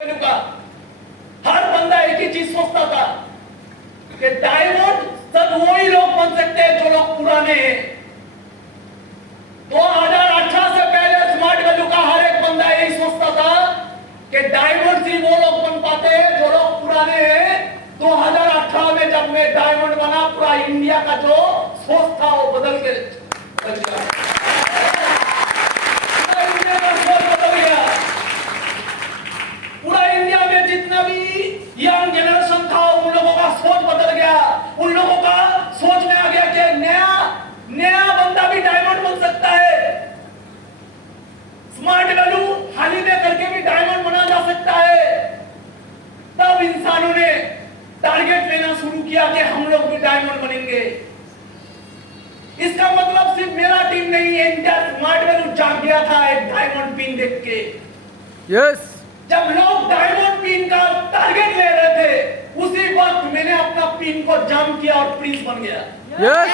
का हर बंदा एक ही चीज सोचता था कि डायमंड सब वही लोग बन सकते हैं जो लोग पुराने हैं। 2018 से पहले स्मार्ट वैल्यू का हर एक बंदा यही सोचता था कि डायमंड सिर्फ वो लोग बन पाते हैं जो लोग पुराने हैं। 2018 में जब मैं डायमंड बना, पूरा इंडिया का जो सोच था वो बदल के बच गया। पूरा इंडिया में जितना भी यंग जनरेशन था उन लोगों का सोच बदल गया। उन लोगों का सोच में आ गया कि नया बंदा भी डायमंड बन सकता है। स्मार्ट वैल्यू हाल ही में करके भी डायमंड बना जा सकता है। तब इंसानों ने टारगेट लेना शुरू किया कि हम लोग भी डायमंड बनेंगे। इसका मतलब सिर्फ मेरा टीम नहीं है, इंडिया स्मार्ट वैल्यू जाग गया था एक डायमंड पिन देख के। यस जब लोग डायमंड पिन का टारगेट ले रहे थे, उसी वक्त मैंने अपना पिन को जाम किया और प्रिंस बन गया। यस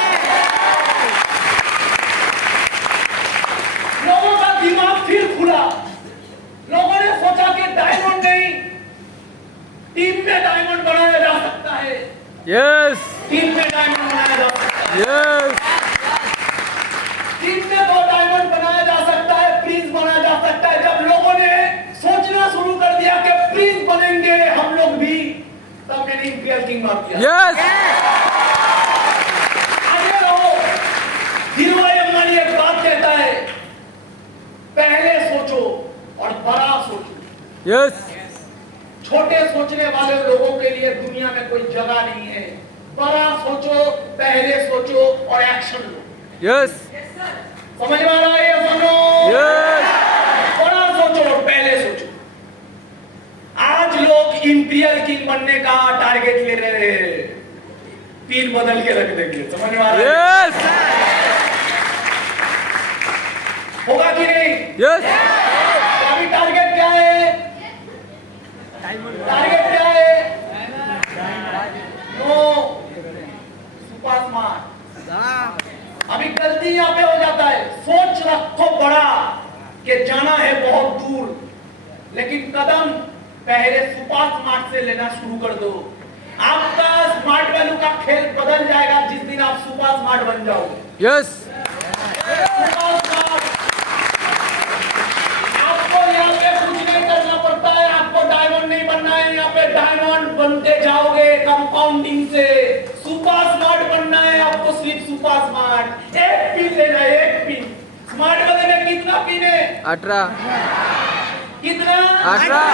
लोगों का दिमाग फिर खुला। लोगों ने सोचा कि डायमंड नहीं, टीम में डायमंड बनाया जा सकता है। यस टीम में डायमंड बनाया जा सकता है। यस टीम में 2 डायमंड बनाया जा सकता है, प्रिंस बनाया जा सकता है। जब लोगों ने सोचना शुरू कर दिया कि प्रिंस बनेंगे हम लोग भी, तब मैंने इंपीरियल किंग मार दिया। यस आगे रहो। धीरूभाई अंबानी एक बात कहता है, पहले सोचो और बड़ा सोचो। यस छोटे सोचने वाले लोगों के लिए दुनिया में कोई जगह नहीं है। बड़ा सोचो, पहले सोचो और एक्शन लो। यस समझ में आ रहा है ये सुनो? यस बड़ा सोचो और पहले सोचो। आज लोग इंपीरियल किंग बनने का टारगेट ले रहे हैं, तीन बदल के रख देंगे। समझ में आ रहा है? यस होगा कि नहीं? यस अभी टारगेट क्या है? टारगेट क्या है? No super smart. अभी गलती यहाँ पे हो जाता है। सोच रखो बड़ा कि जाना है बहुत दूर, लेकिन कदम पहले सुपर स्मार्ट से लेना शुरू कर दो। आपका स्मार्ट वैल्यू का खेल बदल जाएगा जिस दिन आप सुपर स्मार्ट बन जाओगे। यस सुपर स्मार्ट आपको यहाँ पे कुछ नहीं करना पड़ता है। आपको डायमंड नहीं बनना है, यहाँ पे डायमंड बनते जाओगे कंपाउंडिंग से। सुपर स्मार्ट बनना है आपको, सिर्फ सुपर स्मार्ट। एक पिन लेना है, एक पिन। स्मार्ट वाले में कितना पिन है? 18 कितना? 18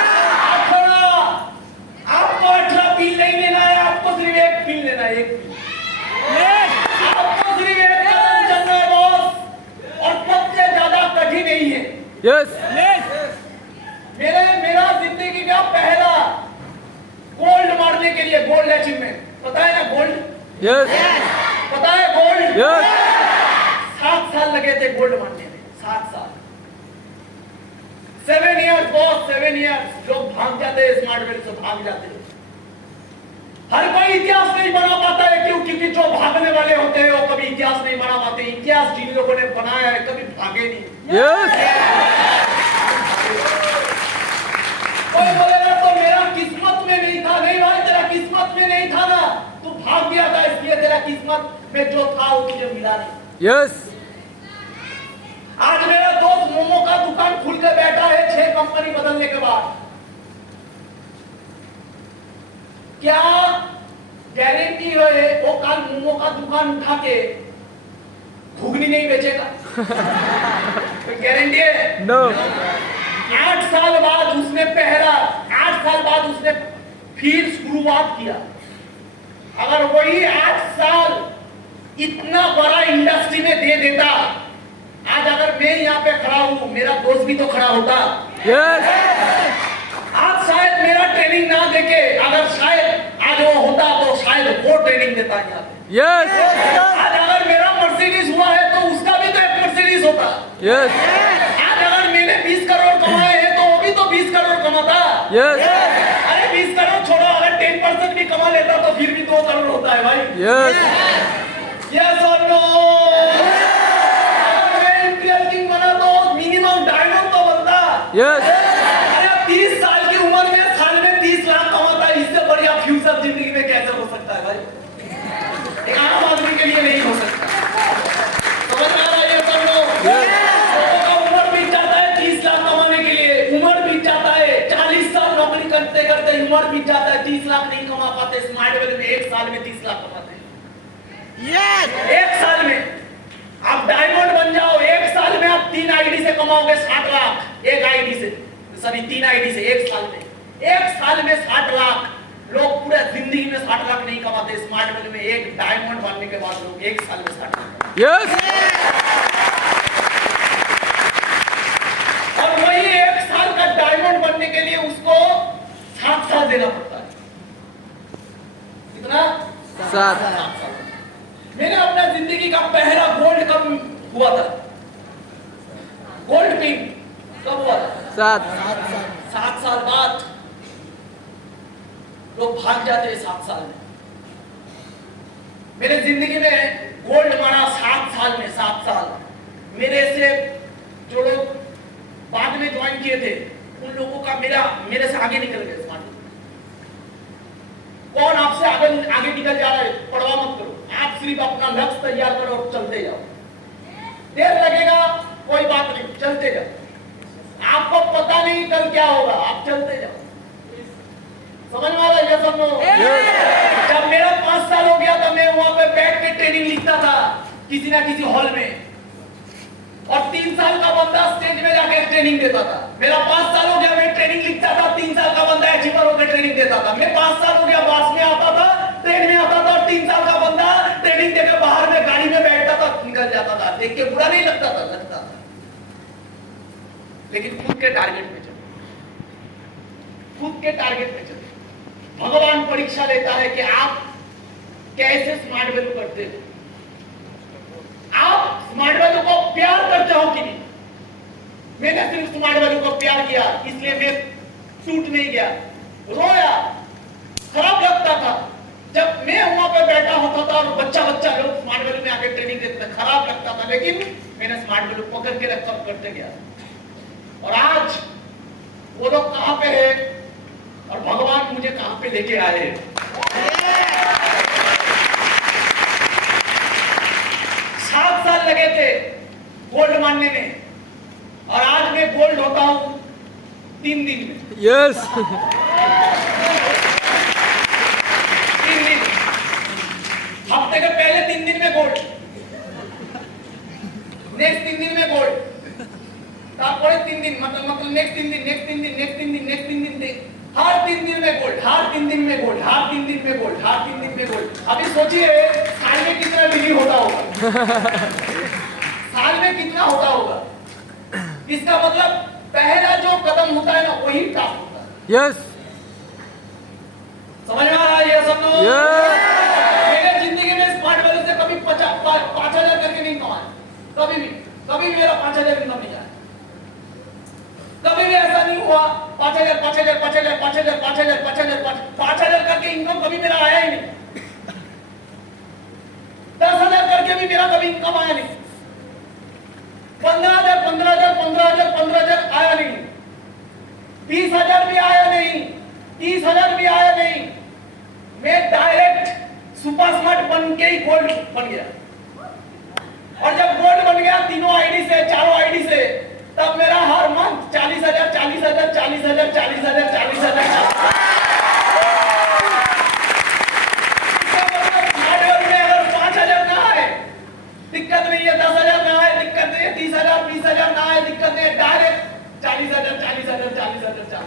आपको 18 पिन नहीं लेना है, आपको सिर्फ एक पिन लेना है, एक पिन। आपको सिर्फ एक कदम चलना है बॉस, और सबसे ज्यादा कठिन नहीं है। यस मेरा जिंदगी का पहला गोल्ड मारने के लिए, गोल्ड अचीवमेंट, पता है ना गोल्ड? यस पता है गोल्ड? यस 7 साल लगे थे गोल्ड मारने में, 7 साल। 7 इयर्स बॉस, 7 इयर्स। लोग भाग जाते हैं, स्मार्ट वैल्यू से भाग जाते हैं। हर कोई इतिहास नहीं बना पाता है, क्यों? क्योंकि जो भागने वाले होते हैं वो कभी इतिहास नहीं बना पाते। इतिहास जिन लोगों ने बनाया है कभी भागे नहीं। यस कोई बोलेगा तो मेरा किस्मत में नहीं था। नहीं भाई, तेरा किस्मत में नहीं था ना, तू भाग गया था, इसलिए तेरा किस्मत में जो था वो तुझे मिला नहीं। यस आज मेरा दोस्त मोमो का दुकान खुल के बैठा है 6 कंपनी बदलने के बाद। क्या गारंटी है वो कल मोमो का दुकान उठा के घुगनी नहीं बेचेगा? कोई गारंटी है? नो 8 साल बाद उसने 8 साल बाद उसने फिर शुरुआत किया। अगर वही 8 साल इतना बड़ा इंडस्ट्री में दे देता, आज अगर मैं यहाँ पे खड़ा हूँ, मेरा दोस्त भी तो खड़ा होता। यस आज शायद मेरा ट्रेनिंग ना देके, अगर शायद आज वो होता तो शायद वो ट्रेनिंग देता यहाँ पे। यस आज अगर मेरा मर्सिडीज हुआ है तो उसका भी तो एक मर्सिडीज होता। यस आज अगर मैंने 20 करोड़ कमाए हैं तो वो भी तो 20 करोड़ कमाता। यस अरे 20 करोड़ छोड़ो, अगर 10% भी कमा लेता तो फिर भी 2 करोड़ होता है भाई। यस यस और नो? अगर मैं इंपीरियल किंग बना तो मिनिमम डायमंड तो बनता। यस अरे 30 साल की उम्र में उम्र बीत जाता है, 30 लाख नहीं कमा पाते, स्मार्ट वैल्यू में 1 साल में 30 लाख कमाते हैं। 1 साल में आप डायमंड बन जाओ, 1 साल में आप 3 आईडी से कमाओगे 60 लाख, एक आईडी से, सॉरी 3 आईडी से 1 साल में। 1 साल में 60 लाख। लोग पूरा जिंदगी में 60 लाख नहीं कमाते, स्मार्ट वैल्यू में एक डायमंड बनने के बाद लोग 1 साल में 60 लाख। यस और वही 1 साल का डायमंड बनने के लिए उसको 7 साल देना पड़ता है। कितना? 7 साल। मैंने अपना जिंदगी का पहला गोल्ड कब हुआ था? गोल्ड पिन कब हुआ था? 7 साल बाद। लोग भाग जाते हैं 7 साल में। मेरे जिंदगी में गोल्ड माना 7 साल में, 7 साल। मेरे से जो लोग बाद में ज्वाइन किए थे उन लोगों का मेरे से आगे निकल गए। स्मार्ट कौन आपसे आगे निकल जा रहा है? परवाह मत करो, आप सिर्फ अपना लक्ष्य तैयार करो और चलते जाओ। देर लगेगा कोई बात नहीं, चलते जाओ। आपको पता नहीं कल क्या होगा, आप चलते जाओ। समझ में आ रहा है? सब लोग जब मेरा 5 साल हो गया था, मैं वहां पे बैठ के ट्रेनिंग लिखता था किसी ना किसी हॉल में, और 3 साल का बंदा स्टेज में जाके ट्रेनिंग देता था। मेरा 5 साल हो गया, मैं ट्रेनिंग लिखता था, 3 साल का बंदा अचीवर होकर ट्रेनिंग देता था। मैं 5 साल हो गया, बस में आता था, ट्रेन में आता था, 3 साल का बंदा ट्रेनिंग देकर बाहर में गाड़ी में बैठता था, निकल जाता था। देख के बुरा नहीं लगता था। लेकिन खुद के टारगेट पे चलो, खुद के टारगेट पे चलो। भगवान परीक्षा लेता है कि आप कैसे स्मार्ट वैल्यू करते हो। आप स्मार्ट वैल्यू को प्यार करते हो कि नहीं? मैंने सिर्फ स्मार्ट वैल्यू को प्यार किया, इसलिए मैं टूट नहीं गया, रोया, खराब लगता था। जब मैं वहां पे बैठा होता था और बच्चा लोग स्मार्ट वैल्यू में आके ट्रेनिंग देते थे, खराब लगता था, लेकिन मैंने स्मार्ट वैल्यू पकड़ के रखा और करते गया। और आज वो लोग कहां पे है और भगवान मुझे कहां पे लेके आए। 7 साल लगे थे गोल्ड मानने में, और आज मैं गोल्ड होता हूं 3 दिन में। यस 3 दिन, हफ्ते के पहले 3 दिन में गोल्ड, नेक्स्ट 3 दिन में गोल्ड, तारपरे 3 दिन, मतलब नेक्स्ट 3 दिन, नेक्स्ट 3 दिन, नेक्स्ट 3 दिन, नेक्स्ट 3 दिन, हर 3 दिन में गोल्ड, हर 3 दिन में गोल्ड, हर 3 दिन में गोल्ड, हर 3 दिन में गोल्ड। अभी सोचिए साल में कितना डिग्री होता होगा, साल में कितना होता होगा। इसका मतलब पहला जो कदम होता है ना, वही टॉप होता है। यस समझ में आ रहा है ये सब लोग? मेरे जिंदगी में स्मार्ट वैल्यू से कभी 5,000 करके नहीं कमाया, कभी मेरा 5,000 इनकम नहीं आया। कभी भी ऐसा नहीं हुआ 5,000 करके इनकम कभी मेरा आया ही नहीं। 10,000 करके भी मेरा कभी इनकम आया नहीं। 15,000 आया नहीं। 20,000 भी आया नहीं, 30,000 भी आया नहीं। मैं डायरेक्ट सुपर स्मार्ट बन के ही गोल्ड बन गया। और जब गोल्ड बन गया तीनों आईडी से, चारों आईडी से, तब मेरा हर मंथ 40,000 में अगर 5,000 ना आए दिक्कत नहीं है, 10,000 ना आए दिक्कत नहीं है, 30,000 20,000 ना आए दिक्कत नहीं है, डायरेक्ट 40,000।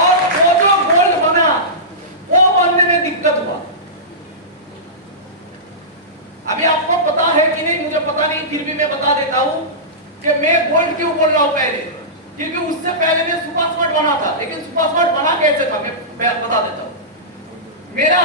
और वो जो गोल्ड बना, वो बनने में दिक्कत हुआ। अभी आपको पता है कि नहीं मुझे पता नहीं, फिर भी मैं बता देता हूं कि मैं गोल्ड क्यों बोल रहा हूं पहले, क्योंकि उससे पहले मैं सुपर स्मार्ट बना था। लेकिन सुपर स्मार्ट बना कैसे था मैं बता देता हूं। मेरा